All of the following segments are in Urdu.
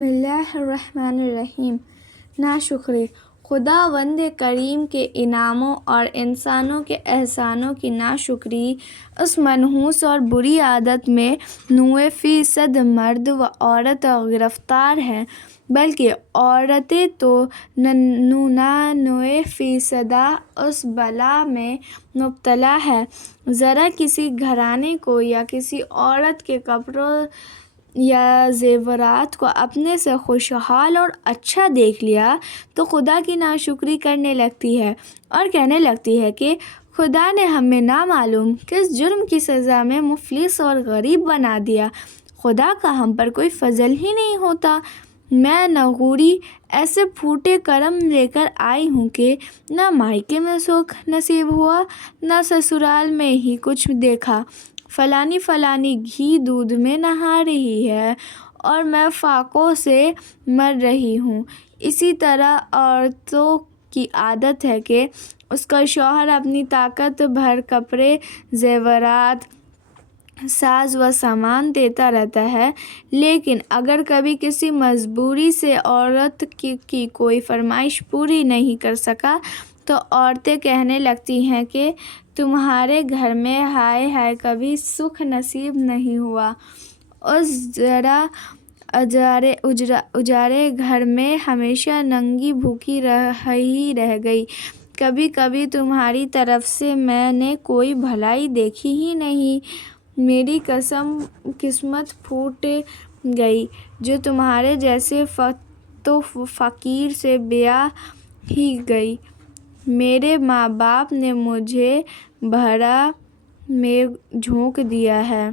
بسم اللہ الرحمن الرحیم۔ ناشکری خداوند کریم کے انعاموں اور انسانوں کے احسانوں کی ناشکری اس منحوس اور بری عادت میں 90% مرد و عورت گرفتار ہیں، بلکہ عورتیں تو 99% اس بلا میں مبتلا ہیں۔ ذرا کسی گھرانے کو یا کسی عورت کے کپڑوں یا زیورات کو اپنے سے خوشحال اور اچھا دیکھ لیا تو خدا کی ناشکری کرنے لگتی ہے اور کہنے لگتی ہے کہ خدا نے ہمیں نامعلوم کس جرم کی سزا میں مفلس اور غریب بنا دیا، خدا کا ہم پر کوئی فضل ہی نہیں ہوتا۔ میں نغوری ایسے پھوٹے کرم لے کر آئی ہوں کہ نہ مائکے میں سکھ نصیب ہوا نہ سسرال میں ہی کچھ دیکھا۔ فلانی گھی دودھ میں نہا رہی ہے اور میں فاقوں سے مر رہی ہوں۔ اسی طرح عورتوں کی عادت ہے کہ اس کا شوہر اپنی طاقت بھر کپڑے، زیورات، ساز و سامان دیتا رہتا ہے، لیکن اگر کبھی کسی مجبوری سے عورت کی کوئی فرمائش پوری نہیں کر سکا تو عورتیں کہنے لگتی ہیں کہ تمہارے گھر میں ہائے ہائے کبھی سکھ نصیب نہیں ہوا، اس ذرا اجارے گھر میں ہمیشہ ننگی بھوکی ہی رہ گئی، کبھی تمہاری طرف سے میں نے کوئی بھلائی دیکھی ہی نہیں، میری قسمت پھوٹ گئی جو تمہارے جیسے فقیر سے بیاہ ہی گئی، میرے ماں باپ نے مجھے بھرا میں جھونک دیا ہے۔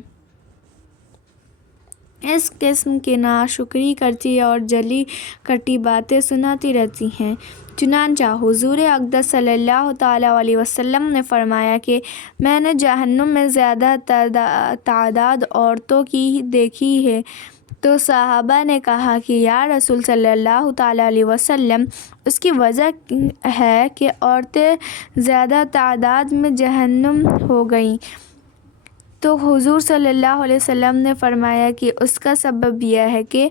اس قسم کی ناشکری کرتی اور جلی کٹی باتیں سناتی رہتی ہیں۔ چنانچہ حضور اقدس صلی اللہ تعالیٰ علیہ وسلم نے فرمایا کہ میں نے جہنم میں زیادہ تعداد عورتوں کی دیکھی ہے، تو صحابہ نے کہا کہ یا رسول صلی اللہ تعالیٰ علیہ وسلم، اس کی وجہ ہے کہ عورتیں زیادہ تعداد میں جہنم ہو گئیں؟ تو حضور صلی اللہ علیہ وسلم نے فرمایا کہ اس کا سبب یہ ہے کہ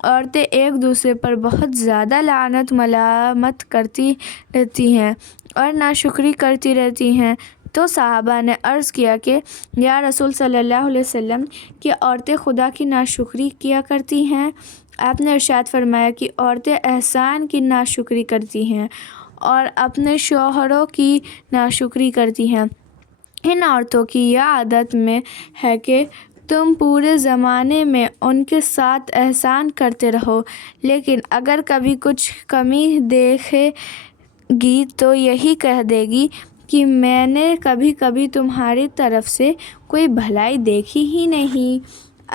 عورتیں ایک دوسرے پر بہت زیادہ لعنت ملامت کرتی رہتی ہیں اور ناشکری کرتی رہتی ہیں۔ تو صحابہ نے عرض کیا کہ یا رسول صلی اللہ علیہ وسلم، کہ عورتیں خدا کی ناشکری کیا کرتی ہیں؟ آپ نے ارشاد فرمایا کہ عورتیں احسان کی ناشکری کرتی ہیں اور اپنے شوہروں کی ناشکری کرتی ہیں۔ ان عورتوں کی یہ عادت میں ہے کہ تم پورے زمانے میں ان کے ساتھ احسان کرتے رہو، لیکن اگر کبھی کچھ کمی دیکھے گی تو یہی کہہ دے گی کہ میں نے کبھی تمہاری طرف سے کوئی بھلائی دیکھی ہی نہیں۔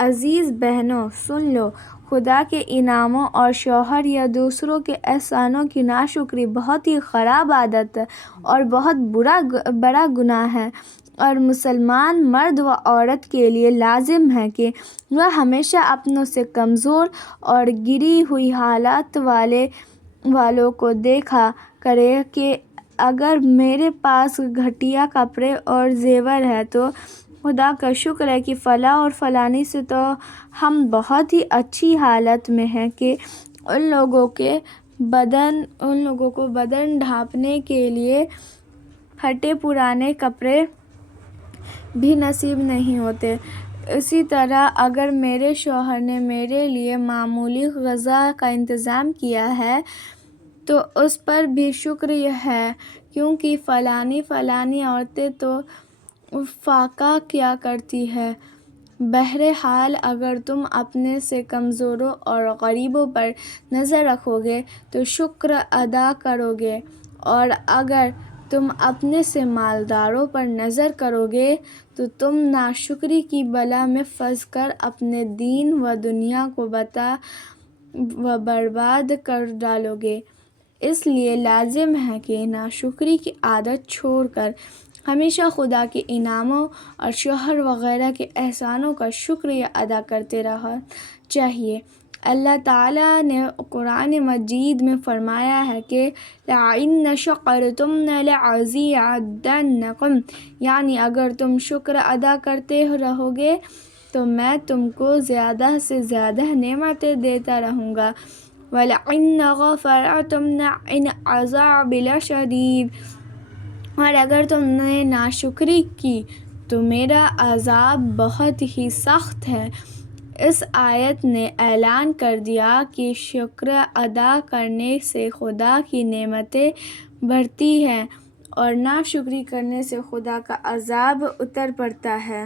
عزیز بہنوں، سن لو، خدا کے انعاموں اور شوہر یا دوسروں کے احسانوں کی ناشکری بہت ہی خراب عادت اور بہت بڑا گناہ ہے، اور مسلمان مرد و عورت کے لیے لازم ہے کہ وہ ہمیشہ اپنوں سے کمزور اور گری ہوئی حالت والوں کو دیکھا کرے کہ اگر میرے پاس گھٹیا کپڑے اور زیور ہے تو خدا کا شکر ہے کہ فلاں اور فلانی سے تو ہم بہت ہی اچھی حالت میں ہیں کہ ان لوگوں کو بدن ڈھانپنے کے لیے پھٹے پرانے کپڑے بھی نصیب نہیں ہوتے۔ اسی طرح اگر میرے شوہر نے میرے لیے معمولی غذا کا انتظام کیا ہے تو اس پر بھی شکر ہے، کیونکہ فلانی عورتیں تو فاقہ کیا کرتی ہیں۔ بہرحال اگر تم اپنے سے کمزوروں اور غریبوں پر نظر رکھو گے تو شکر ادا کرو گے، اور اگر تم اپنے سے مالداروں پر نظر کرو گے تو تم ناشکری کی بلا میں پھنس کر اپنے دین و دنیا کو برباد کر ڈالو گے۔ اس لیے لازم ہے کہ ناشکری کی عادت چھوڑ کر ہمیشہ خدا کے انعاموں اور شوہر وغیرہ کے احسانوں کا شکریہ ادا کرتے رہنا چاہیے۔ اللہ تعالیٰ نے قرآن مجید میں فرمایا ہے کہ لَئِن شَكَرْتُمْ لَأَزِيدَنَّكُمْ، یعنی اگر تم شکر ادا کرتے رہو گے تو میں تم کو زیادہ سے زیادہ نعمتیں دیتا رہوں گا۔ وَلَئِن كَفَرْتُمْ إِنَّ عَذَابِي لَشَدِيدٌ، اور اگر تم نے ناشکری کی تو میرا عذاب بہت ہی سخت ہے۔ اس آیت نے اعلان کر دیا کہ شکر ادا کرنے سے خدا کی نعمتیں بڑھتی ہیں اور ناشکری کرنے سے خدا کا عذاب اتر پڑتا ہے۔